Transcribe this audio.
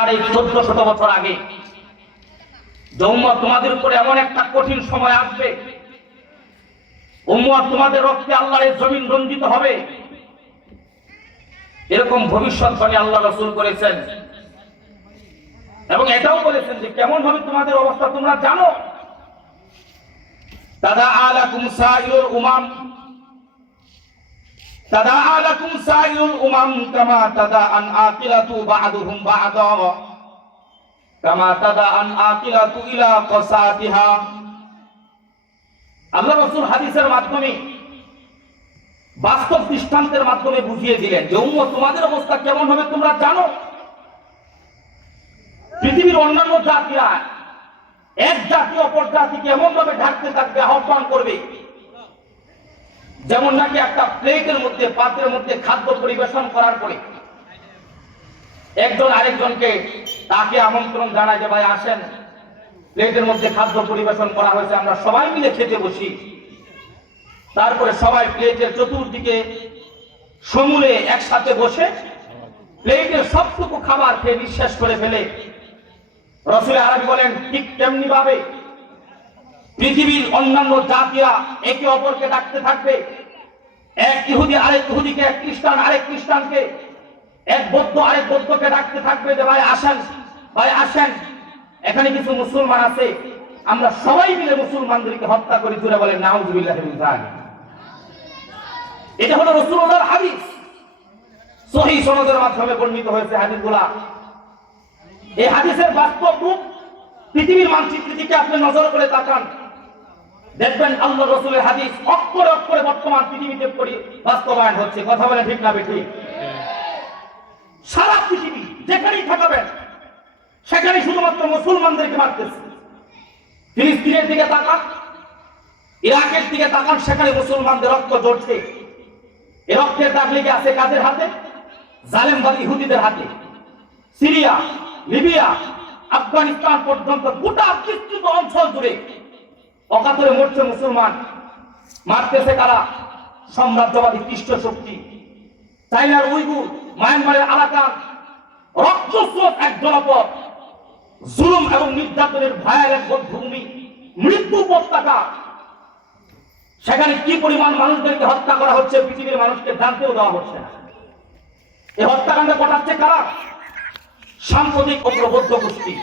আর এই 1400 বছর আগে তোমাদের উপরে এমন একটা কঠিন সময় আসবে, উম্মত তোমাদের রক্তে আল্লাহর জমিন রঞ্জিত হবে, এরকম ভবিষ্যৎবাণী আল্লাহ রাসূল করেছেন। এবং এটাও বলেছেন যে কেমন হবে তোমাদের অবস্থা তোমরা জানো। তাদাআলাকুম সাইরুল উমাম কামা তাদাআন আকিলাতু বা'দুহুম বা'দা কামা তাদাআন আকিলাতু ইলা কাসাতিহা। আল্লাহ রাসূল হাদিসের মাধ্যমে বাস্তব দৃষ্টান্তের মাধ্যমে বুঝিয়ে দিলেন যে উম্মত তোমাদের অবস্থা কেমন হবে তোমরা জানো। পৃথিবীর অন্যান্য জাতিরা এক জাতি অপর জাতিকে এমন ভাবে ঢাকতে থাকবে, আহ্বান করবে, যেমন নাকি একটা প্লেটের মধ্যে পাত্রের মধ্যে খাদ্য পরিবেশন করার পরে একজন আরেকজনকে তাকে আমন্ত্রণ জানায় যে ভাই আসেন, প্লেটের মধ্যে খাদ্য পরিবেশন করা হয়েছে, আমরা সবাই মিলে খেতে বসি। তারপরে সবাই প্লেটের চতুর্দিকে সমূলে একসাথে বসে প্লেটের সবটুকু খাবার খেয়ে নিঃশেষ করে ফেলে। রাসূল আরবি বলেন ঠিক তেমনি ভাবে পৃথিবীর অন্যান্য জাতিরা একে অপরকে ডাকতে থাকবে। এক ইহুদি আরেক ইহুদিকে, এক খ্রিস্টান আরেক খ্রিস্টানকে, এক বৌদ্ধ আরেক বৌদ্ধকে ডাকতে থাকবে যে ভাই আসেন, ভাই আসেন, এখানে কিছু মুসলমান আছে, আমরা সবাই মিলে মুসলমানদেরকে হত্যা করি। জুড়ে বলেন নাউযুবিল্লাহি মিন যালিক। এটা হলো রাসূলুল্লাহর হাদিস, সহিহ সনদের মাধ্যমে বর্ণিত হয়েছে হাদিসগুলা। এই হাদিসের বাস্তব রূপ পৃথিবীর মানচিত্রের দিকে আপনি নজর করে তাকান, দেখবেন আল্লাহ রাসূলের হাদিস অক্ষরে অক্ষরে বর্তমান পৃথিবীতে বাস্তবায়ন হচ্ছে। কথা বলে ঠিক না বেঠিক? সারা পৃথিবী যেখানেই থাকবেন সেখানে শুধুমাত্র মুসলমানদেরকে মারতেছে। ফিলিস্তিনের দিকে তাকান, ইরাকের দিকে তাকান, সেখানে মুসলমানদের রক্ত ঝরছে। এই রক্তের দাগ লেগে আছে কাদের হাতে? জালেমবাদী ইহুদিদের হাতে। সিরিয়া, লিবিয়া, আফগানিস্তান পর্যন্ত গোটা বিস্তৃত অঞ্চল জুড়ে অকাতরে মরছে মুসলমান। মারতেছে কারা? সাম্রাজ্যবাদী খ্রিস্ট শক্তি। চাইনার উইগুর, মায়ানমারের আরাকান, রক্তস্রোত এক জনপদ, জুলুম এবং নির্যাতনের ভয়াল এক বধ্যভূমি, মৃত্যু উপত্যকা। সেখানে কি পরিমাণ মানুষদেরকে হত্যা করা হচ্ছে পৃথিবীর মানুষকে জানতেও দেওয়া হচ্ছে না। এই হত্যাকাণ্ড ঘটাচ্ছে কারা? সাম্প্রতিক অগ্রবদ্ধ গোষ্ঠী।